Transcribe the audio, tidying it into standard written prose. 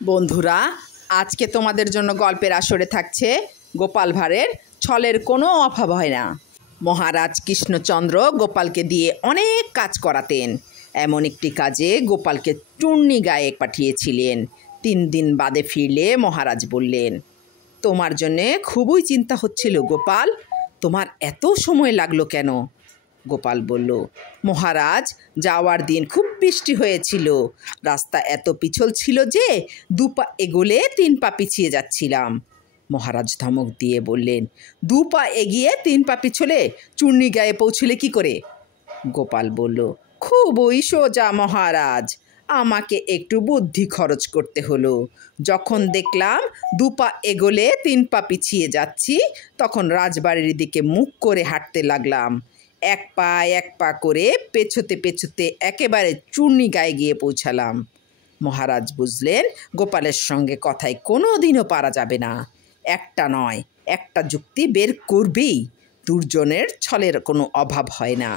বন্ধুরা, আজকে তোমাদের জন্য গল্পের আসরে থাকছে গোপাল ভাঁড়ের ছলের কোনো অভাব হয় না। মহারাজ কৃষ্ণচন্দ্র গোপালকে দিয়ে অনেক কাজ করাতেন। এমন একটি কাজে গোপালকে চূর্ণী গায়ে পাঠিয়েছিলেন। 3 দিন বাদে ফিরলে মহারাজ বললেন, তোমার জন্যে খুবই চিন্তা হচ্ছিল গোপাল, তোমার এত সময় লাগলো কেন? গোপাল বলল, মহারাজ, যাওয়ার দিন খুব বৃষ্টি হয়েছিল, রাস্তা এত পিছল ছিল যে 2 পা এগোলে 3 পা পিছিয়ে যাচ্ছিলাম। মহারাজ ধমক দিয়ে বললেন, 2 পা এগিয়ে 3 পা পিছলে চূর্ণী গায়ে পৌঁছলে কি করে? গোপাল বলল, খুবই সোজা মহারাজ, আমাকে একটু বুদ্ধি খরচ করতে হলো। যখন দেখলাম 2 পা এগোলে 3 পা পিছিয়ে যাচ্ছি, তখন রাজবাড়ির দিকে মুখ করে হাঁটতে লাগলাম। 1 পা 1 পা করে পেছোতে পেছোতে একেবারে চূর্ণী গায়ে গিয়ে পৌঁছালাম। মহারাজ বুঝলেন গোপালের সঙ্গে কথায় কোনো দিনও পারা যাবে না। একটা নয়, একটা যুক্তি বের করবেই। দুর্জনের ছলের কোনো অভাব হয় না।